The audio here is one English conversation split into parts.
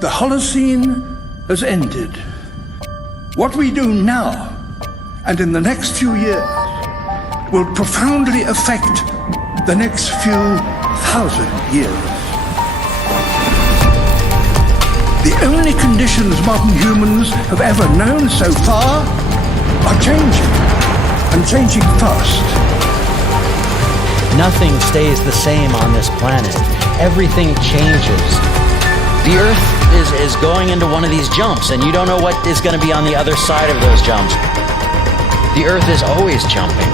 The Holocene has ended. What we do now and in the next few years will profoundly affect the next few thousand years. The only conditions modern humans have ever known so far are changing, and changing fast. Nothing stays the same on this planet. Everything changes. The Earth is going into one of these jumps, and you don't know what is going to be on the other side of those jumps. The Earth is always jumping.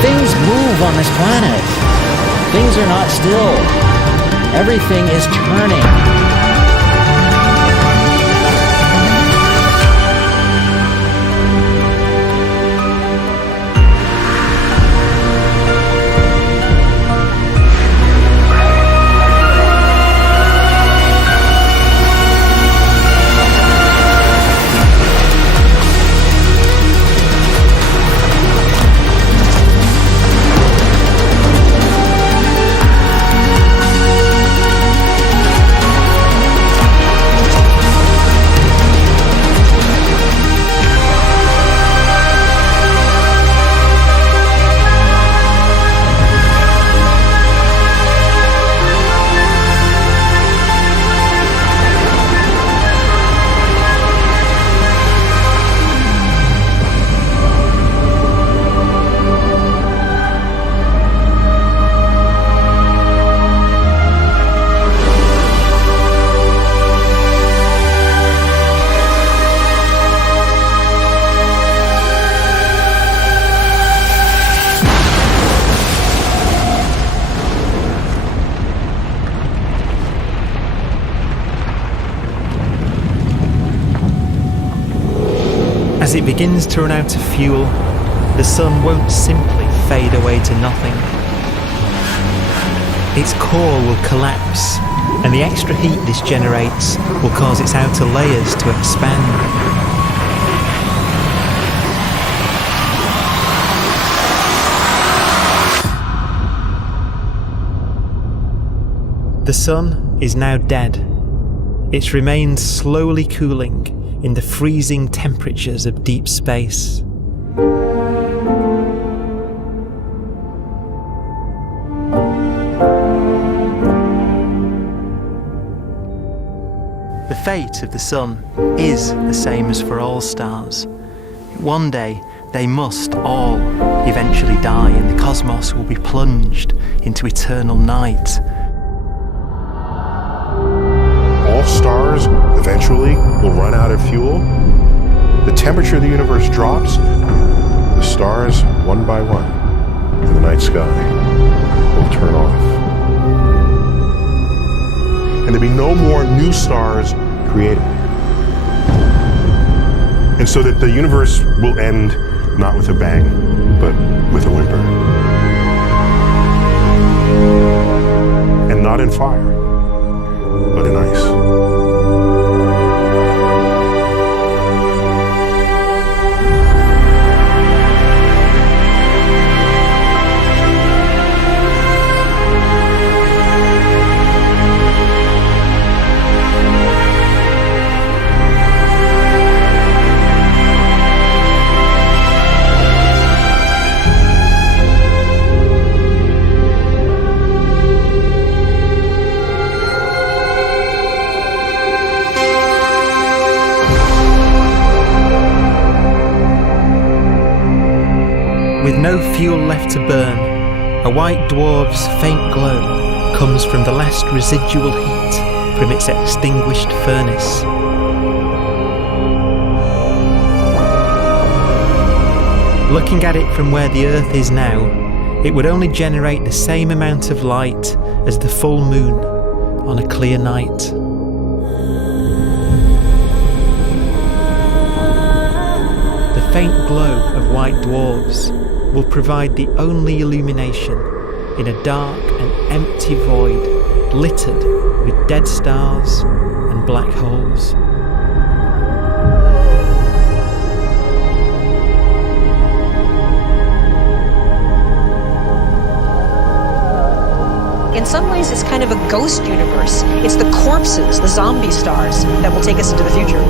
Things move on this planet. Things are not still. Everything is turning. As it begins to run out of fuel, the sun won't simply fade away to nothing. Its core will collapse, and the extra heat this generates will cause its outer layers to expand. The sun is now dead. Its remains slowly cooling in the freezing temperatures of deep space. The fate of the sun is the same as for all stars. One day, they must all eventually die, and the cosmos will be plunged into eternal night. All stars eventually will run out of fuel. The temperature of the universe drops. The stars, one by one, in the night sky, will turn off. And there'll be no more new stars created. And so that the universe will end not with a bang, but with a whimper. And not in fire, but in ice. With no fuel left to burn, a white dwarf's faint glow comes from the last residual heat from its extinguished furnace. Looking at it from where the Earth is now, it would only generate the same amount of light as the full moon on a clear night. The faint glow of white dwarfs will provide the only illumination in a dark and empty void littered with dead stars and black holes. In some ways, it's kind of a ghost universe. It's the corpses, the zombie stars, that will take us into the future.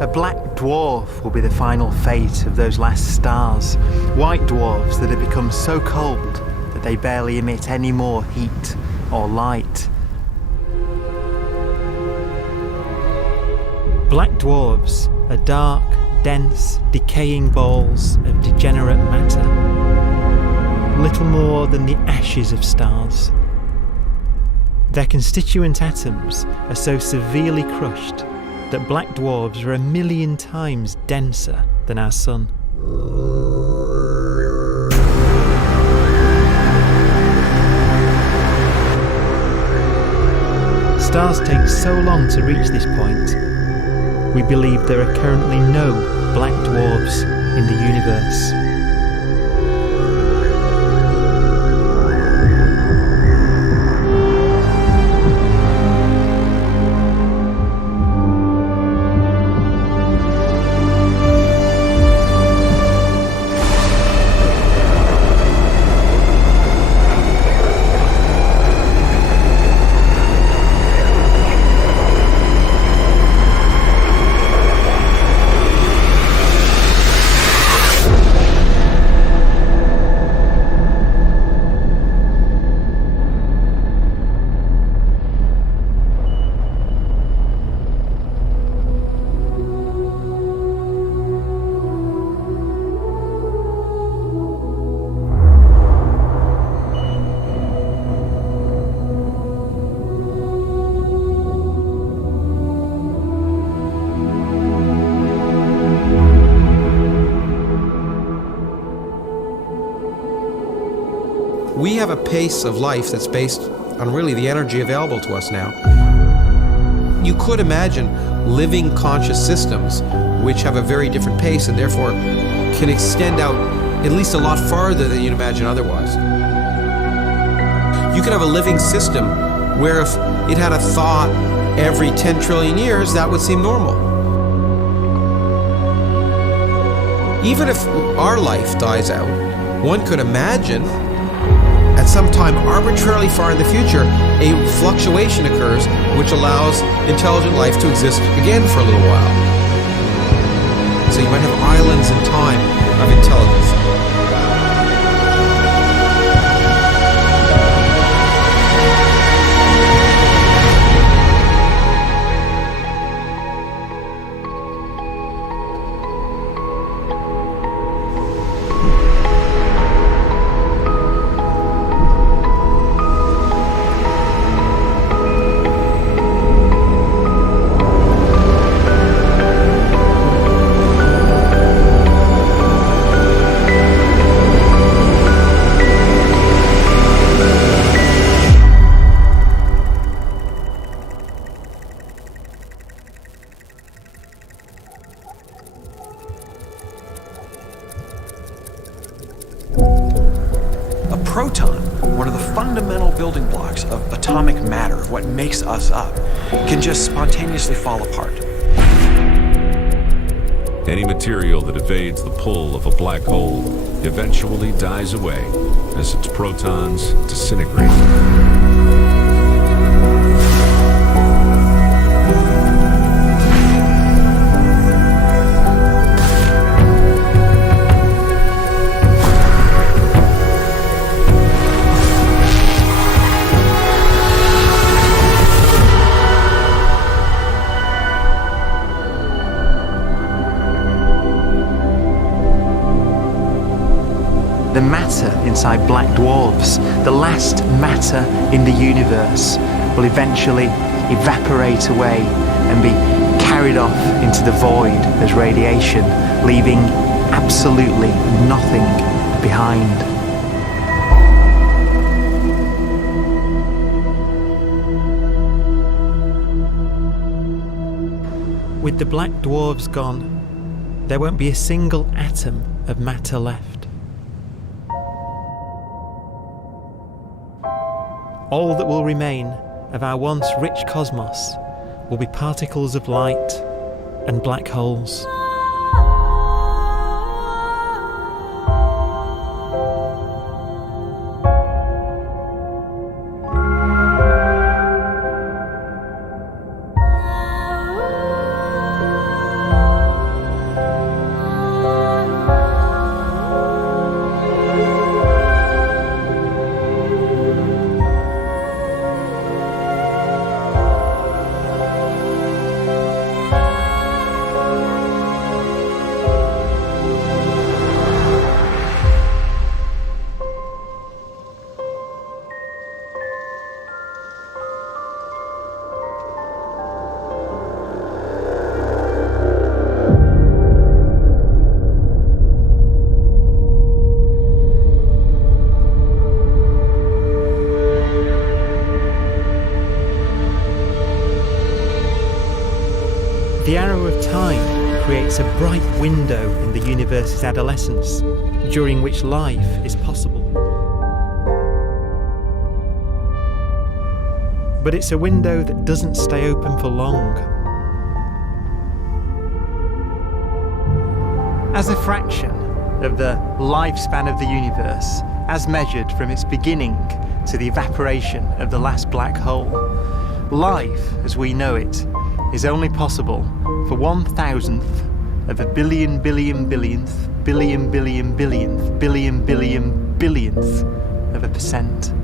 A black dwarf will be the final fate of those last stars. White dwarfs that have become so cold that they barely emit any more heat or light. Black dwarfs are dark, dense, decaying balls of degenerate matter, little more than the ashes of stars. Their constituent atoms are so severely crushed that black dwarfs are 1,000,000 times denser than our sun. Stars take so long to reach this point. We believe there are currently no black dwarfs in the universe. We have a pace of life that's based on really the energy available to us now. You could imagine living conscious systems which have a very different pace and therefore can extend out at least a lot farther than you'd imagine otherwise. You could have a living system where if it had a thought every 10 trillion years, that would seem normal. Even if our life dies out, one could imagine at some time arbitrarily far in the future, a fluctuation occurs which allows intelligent life to exist again for a little while. So you might have islands in time of intelligence. Proton, one of the fundamental building blocks of atomic matter, what makes us up, can just spontaneously fall apart. Any material that evades the pull of a black hole eventually dies away as its protons disintegrate. The matter inside black dwarfs, the last matter in the universe, will eventually evaporate away and be carried off into the void as radiation, leaving absolutely nothing behind. With the black dwarfs gone, there won't be a single atom of matter left. All that will remain of our once rich cosmos will be particles of light and black holes. The arrow of time creates a bright window in the universe's adolescence, during which life is possible. But it's a window that doesn't stay open for long. As a fraction of the lifespan of the universe, as measured from its beginning to the evaporation of the last black hole, life, as we know it, is only possible for 1,000th of a billion billionth billion billion billionth billion billion billionth of a percent.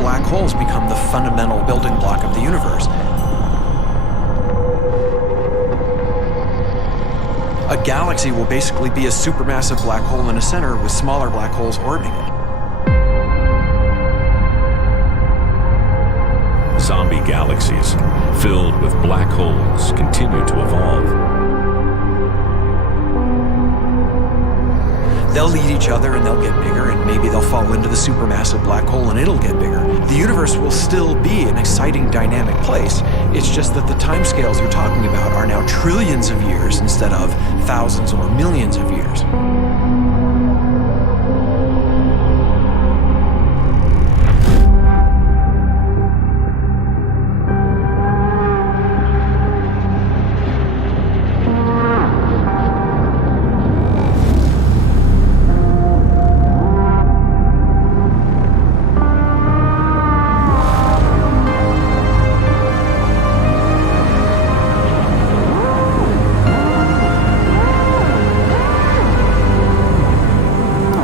Black holes become the fundamental building block of the universe. A galaxy will basically be a supermassive black hole in a center with smaller black holes orbiting it. Zombie galaxies filled with black holes continue to evolve. They'll eat each other and they'll get bigger, and maybe they'll fall into the supermassive black hole and it'll get bigger. The universe will still be an exciting, dynamic place. It's just that the timescales you're talking about are now trillions of years instead of thousands or millions of years.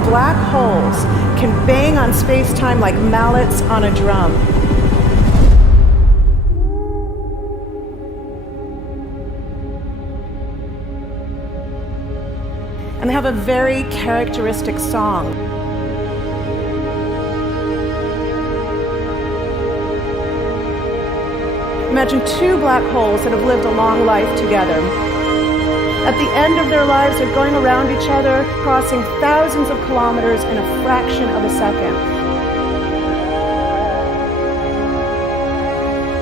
Black holes can bang on space-time like mallets on a drum. And they have a very characteristic song. Imagine two black holes that have lived a long life together. At the end of their lives, they're going around each other, crossing thousands of kilometers in a fraction of a second.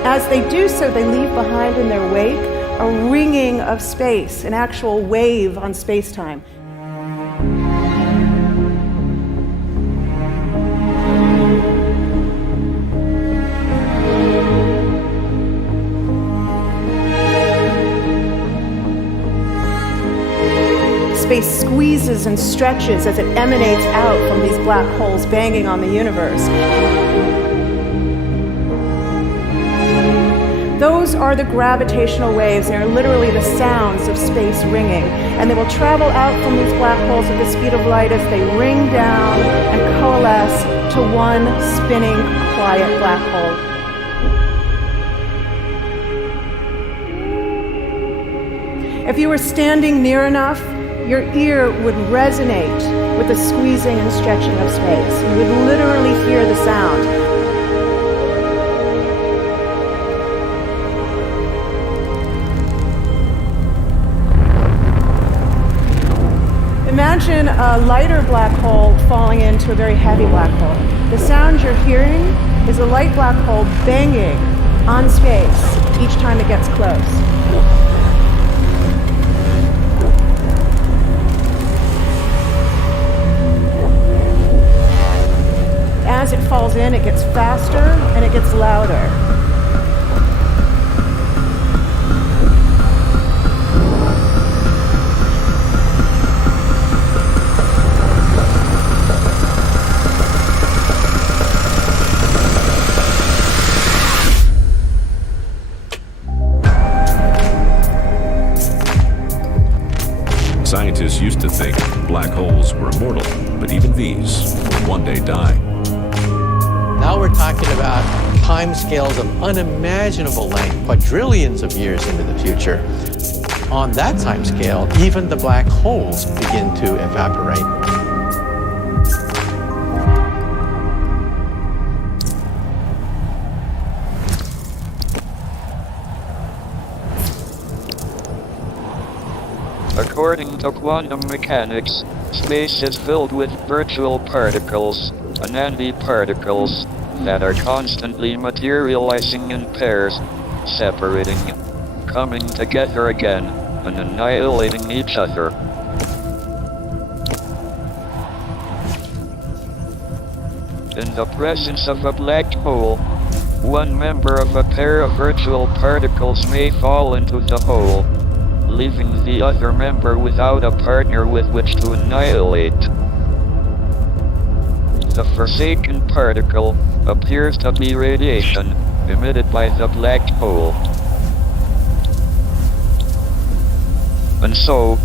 As they do so, they leave behind in their wake a ringing of space, an actual wave on space-time. squeezes and stretches as it emanates out from these black holes banging on the universe. Those are the gravitational waves. They are literally the sounds of space ringing. And they will travel out from these black holes at the speed of light as they ring down and coalesce to one spinning, quiet black hole. If you were standing near enough, your ear would resonate with the squeezing and stretching of space. You would literally hear the sound. Imagine a lighter black hole falling into a very heavy black hole. The sound you're hearing is a light black hole banging on space each time it gets close. As it falls in, it gets faster and it gets louder. Scientists used to think black holes were immortal, but even these will one day die. Now we're talking about timescales of unimaginable length, quadrillions of years into the future. On that timescale, even the black holes begin to evaporate. According to quantum mechanics, space is filled with virtual particles, antiparticles, that are constantly materializing in pairs, separating, coming together again, and annihilating each other. In the presence of a black hole, one member of a pair of virtual particles may fall into the hole, leaving the other member without a partner with which to annihilate. The forsaken particle appears to be radiation emitted by the black hole. And so,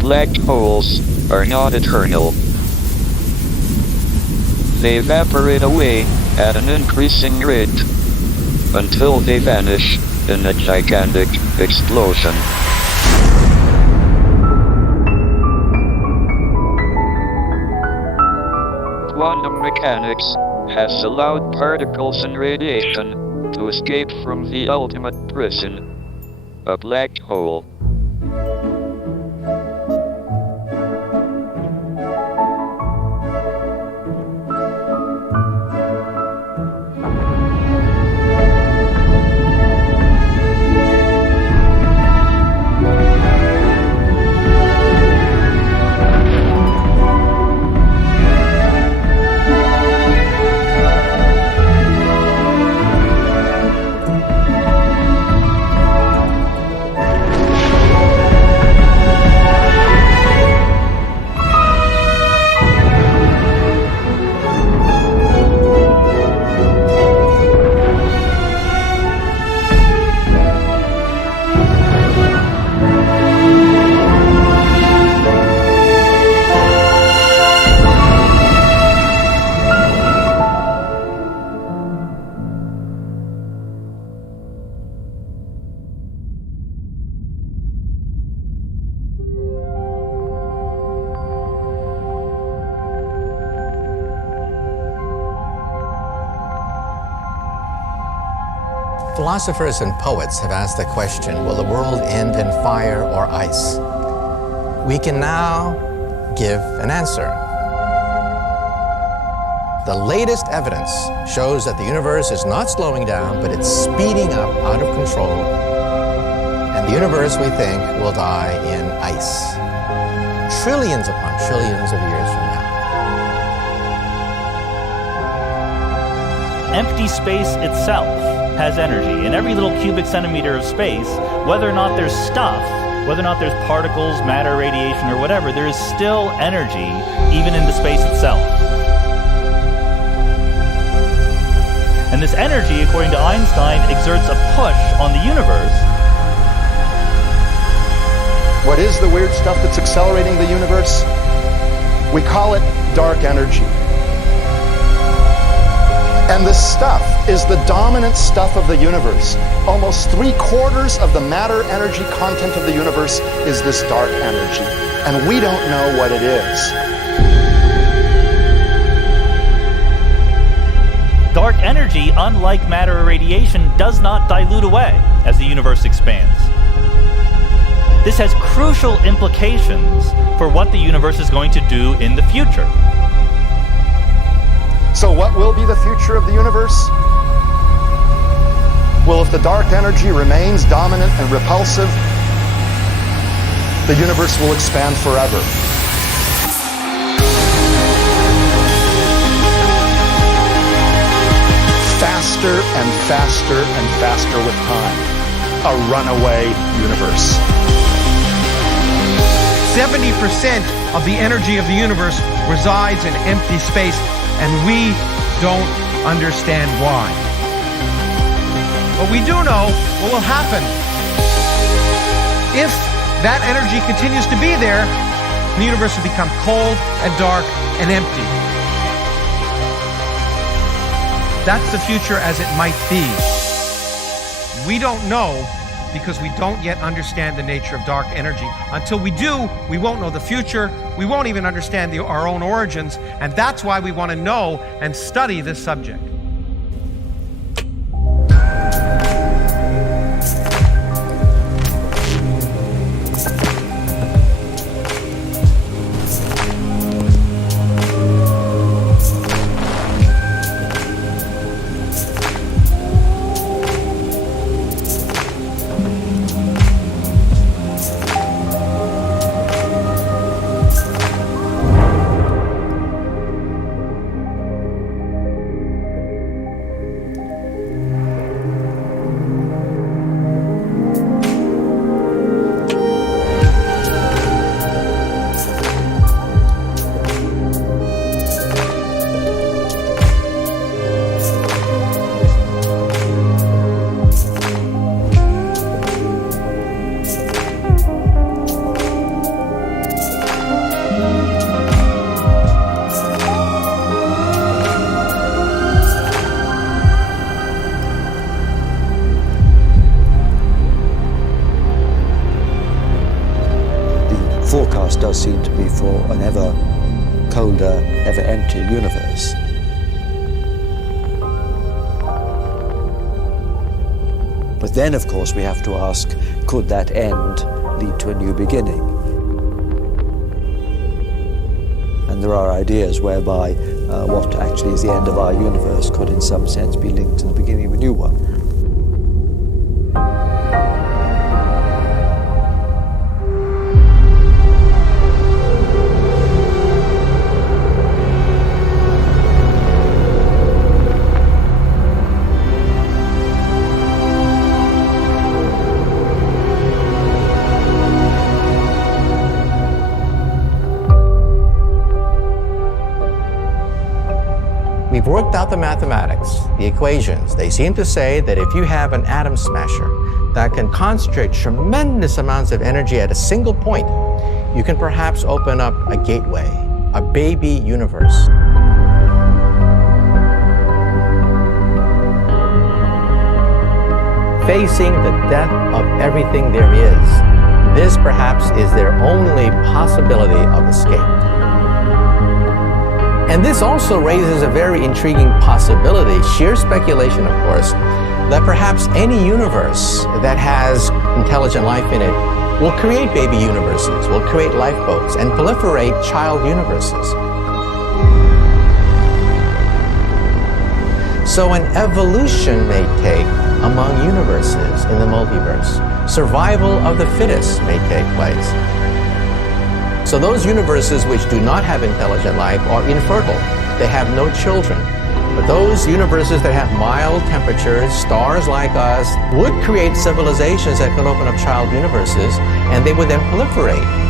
black holes are not eternal. They evaporate away at an increasing rate until they vanish in a gigantic explosion. Quantum mechanics has allowed particles and radiation to escape from the ultimate prison, a black hole. Philosophers and poets have asked the question, will the world end in fire or ice? We can now give an answer. The latest evidence shows that the universe is not slowing down, but it's speeding up out of control. And the universe, we think, will die in ice. Trillions upon trillions of years from now. Empty space itself has energy. In every little cubic centimeter of space, whether or not there's stuff whether or not there's particles, matter, radiation, or whatever, there is still energy even in the space itself. And this energy, according to Einstein, exerts a push on the universe. What is the weird stuff that's accelerating the universe? We call it dark energy. And this stuff is the dominant stuff of the universe. Almost 3/4 of the matter-energy content of the universe is this dark energy. And we don't know what it is. Dark energy, unlike matter or radiation, does not dilute away as the universe expands. This has crucial implications for what the universe is going to do in the future. So what will be the future of the universe? Well, if the dark energy remains dominant and repulsive, the universe will expand forever. Faster and faster and faster with time. A runaway universe. 70% of the energy of the universe resides in empty space, and we don't understand why. But we do know what will happen. If that energy continues to be there, the universe will become cold and dark and empty. That's the future as it might be. We don't know because we don't yet understand the nature of dark energy. Until we do, we won't know the future. We won't even understand our own origins, and that's why we want to know and study this subject. Forecast does seem to be for an ever colder, ever emptier universe. But then, of course, we have to ask, could that end lead to a new beginning? And there are ideas whereby what actually is the end of our universe could in some sense be linked to the beginning of a new one. We've worked out the mathematics, the equations. They seem to say that if you have an atom smasher that can concentrate tremendous amounts of energy at a single point, you can perhaps open up a gateway, a baby universe. Facing the death of everything there is, this perhaps is their only possibility of escape. And this also raises a very intriguing possibility, sheer speculation of course, that perhaps any universe that has intelligent life in it will create baby universes, will create lifeboats, and proliferate child universes. So an evolution may take among universes in the multiverse. Survival of the fittest may take place. So those universes which do not have intelligent life are infertile. They have no children. But those universes that have mild temperatures, stars like us, would create civilizations that could open up child universes, and they would then proliferate.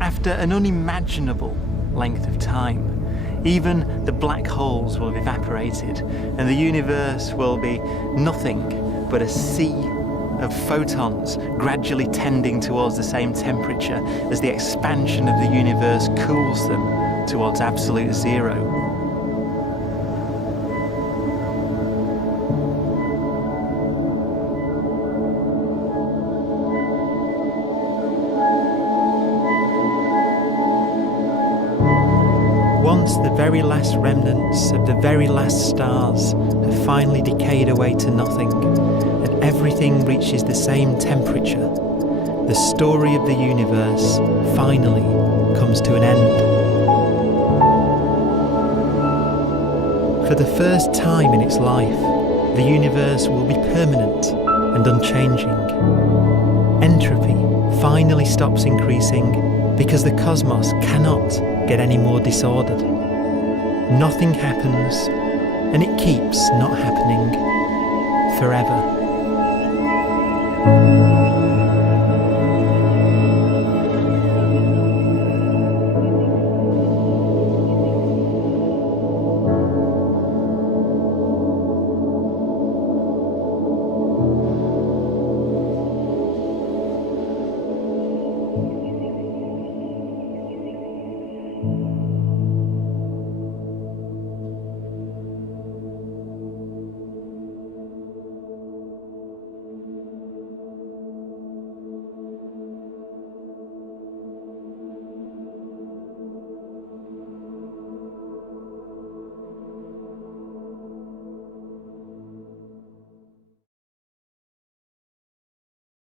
After an unimaginable length of time, even the black holes will have evaporated, and the universe will be nothing but a sea of photons gradually tending towards the same temperature as the expansion of the universe cools them towards absolute zero. Once the very last remnants of the very last stars have finally decayed away to nothing, and everything reaches the same temperature, the story of the universe finally comes to an end. For the first time in its life, the universe will be permanent and unchanging. Entropy finally stops increasing because the cosmos cannot get any more disordered. Nothing happens, and it keeps not happening forever.